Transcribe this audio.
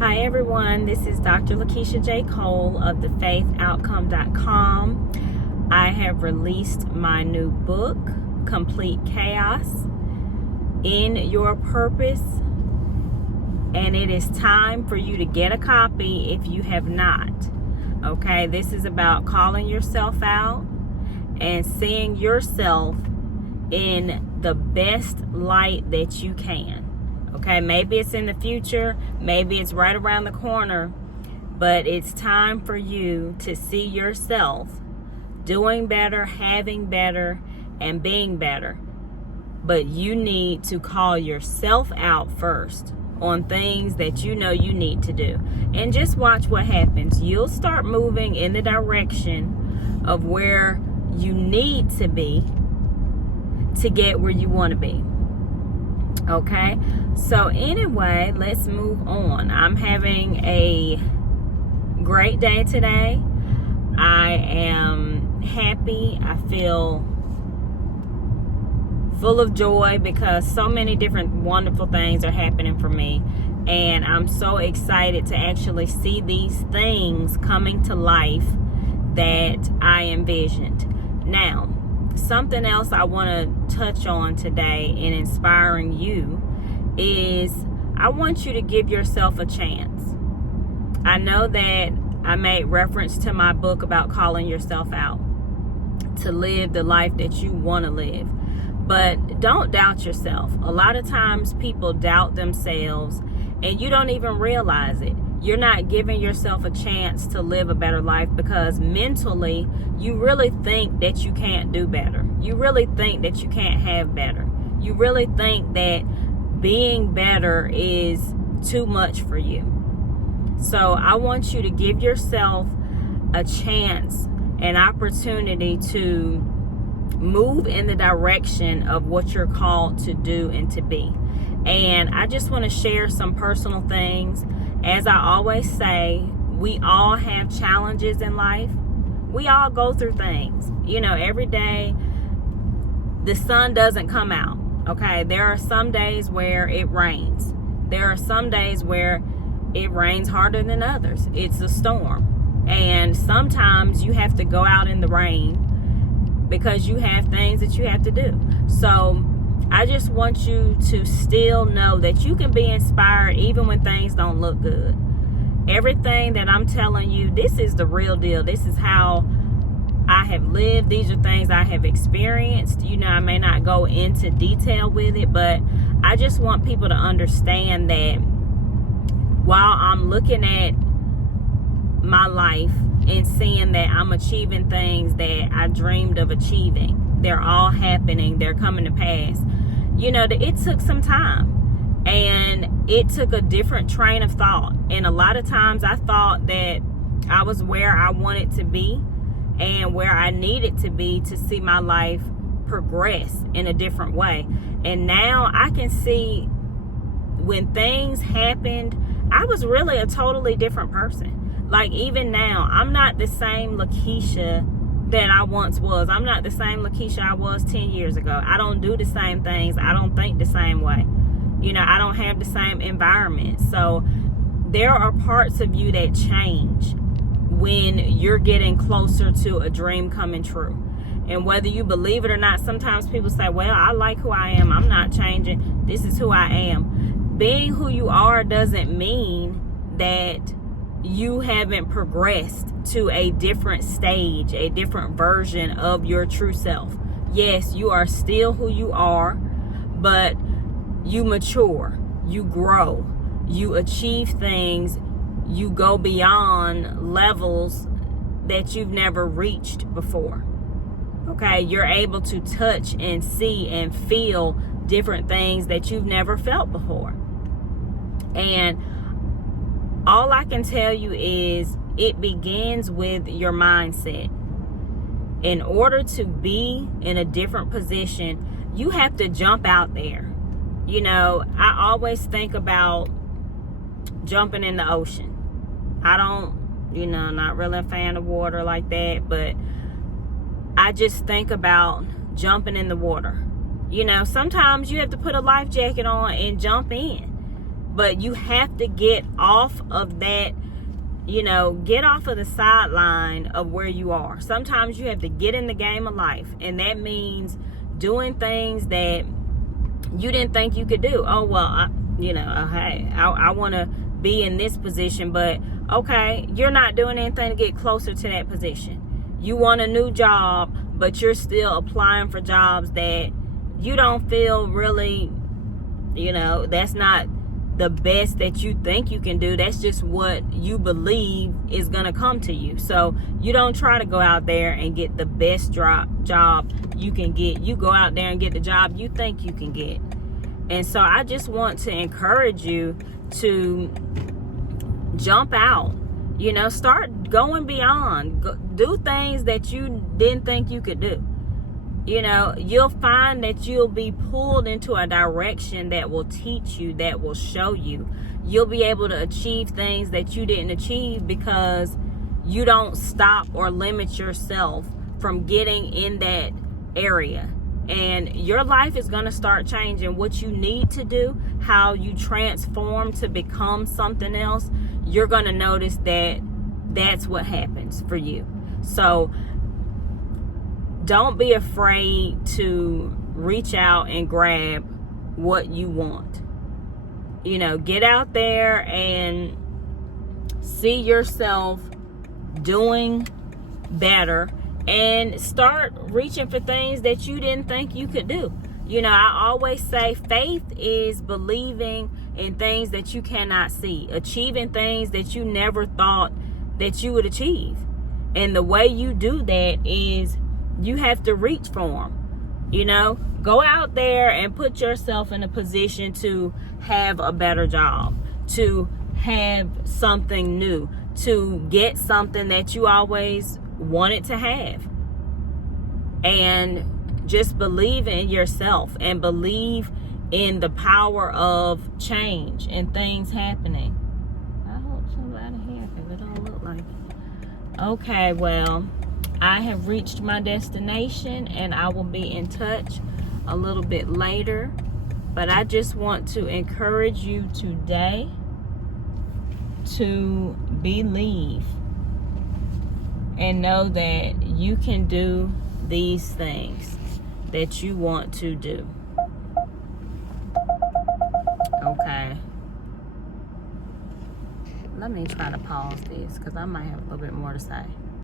Hi everyone, this is Dr. Lakeisha J. Cole of thefaithoutcome.com. I have released my new book, Complete Chaos in Your Purpose, and it is time for you to get a copy if you have not. Okay, this is about calling yourself out and seeing yourself in the best light that you can. Okay, maybe it's in the future, maybe it's right around the corner, but it's time for you to see yourself doing better, having better, and being better. But you need to call yourself out first on things that you know you need to do. And just watch what happens. You'll start moving in the direction of where you need to be to get where you want to be. Okay, so anyway, let's move on. I'm having a great day today. I am happy. I feel full of joy because so many different wonderful things are happening for me. And I'm so excited to actually see these things coming to life that I envisioned. Now, something else I want to touch on today in inspiring you is I want you to give yourself a chance. I know that I made reference to my book about calling yourself out to live the life that you want to live, but don't doubt yourself. A lot of times people doubt themselves and you don't even realize it. You're not giving yourself a chance to live a better life because mentally you really think that you can't do better. You really think that you can't have better. You really think that being better is too much for you. So I want you to give yourself a chance, an opportunity to move in the direction of what you're called to do and to be. And I just want to share some personal things. As I always say, we all have challenges in life. We all go through things. You know, every day the sun doesn't come out. Okay, there are some days where it rains. There are some days where it rains harder than others. It's a storm. And sometimes you have to go out in the rain because you have things that you have to do. So I just want you to still know that you can be inspired even when things don't look good. Everything that I'm telling you, this is the real deal. This is how I have lived. These are things I have experienced. You know, I may not go into detail with it, but I just want people to understand that while I'm looking at my life and seeing that I'm achieving things that I dreamed of achieving, they're all happening, they're coming to pass. You know, it took some time and it took a different train of thought. And a lot of times I thought that I was where I wanted to be and where I needed to be to see my life progress in a different way. And now I can see when things happened, I was really a totally different person. Like even now, I'm not the same Lakeisha that I once was. I'm not the same Lakeisha I was 10 years ago. I don't do the same things. I don't think the same way. You know, I don't have the same environment. So there are parts of you that change when you're getting closer to a dream coming true. And whether you believe it or not, sometimes people say, well, I like who I am. I'm not changing. This is who I am. Being who you are doesn't mean that you haven't progressed to a different stage, a different version of your true self. Yes, you are still who you are, but you mature, you grow, you achieve things, you go beyond levels that you've never reached before. Okay, you're able to touch and see and feel different things that you've never felt before. And all I can tell you is it begins with your mindset. In order to be in a different position, you have to jump out there. You know, I always think about jumping in the ocean. I don't, not really a fan of water like that, but I just think about jumping in the water. You know, sometimes you have to put a life jacket on and jump in. But you have to get off of that, get off of the sideline of where you are. Sometimes you have to get in the game of life, and that means doing things that you didn't think you could do. Oh, well, hey, I want to be in this position, but okay, you're not doing anything to get closer to that position. You want a new job, but you're still applying for jobs that you don't feel really, that's not the best that you think you can do. That's just what you believe is going to come to you. So you don't try to go out there and get the best job you can get. You go out there and get the job you think you can get. And so I just want to encourage you to jump out, start going beyond, do things that you didn't think you could do. You'll find that you'll be pulled into a direction that will teach you, that will show you. You'll be able to achieve things that you didn't achieve because you don't stop or limit yourself from getting in that area. And your life is going to start changing. What you need to do, how you transform to become something else, you're going to notice that that's what happens for you. So don't be afraid to reach out and grab what you want. Get out there and see yourself doing better and start reaching for things that you didn't think you could do. I always say faith is believing in things that you cannot see, achieving things that you never thought that you would achieve. And the way you do that is you have to reach for them. Go out there and put yourself in a position to have a better job, to have something new, to get something that you always wanted to have. And just believe in yourself and believe in the power of change and things happening. I hope somebody here, because it don't look like it. Okay, well, I have reached my destination and I will be in touch a little bit later. But I just want to encourage you today to believe and know that you can do these things that you want to do. Okay. Let me try to pause this because I might have a little bit more to say.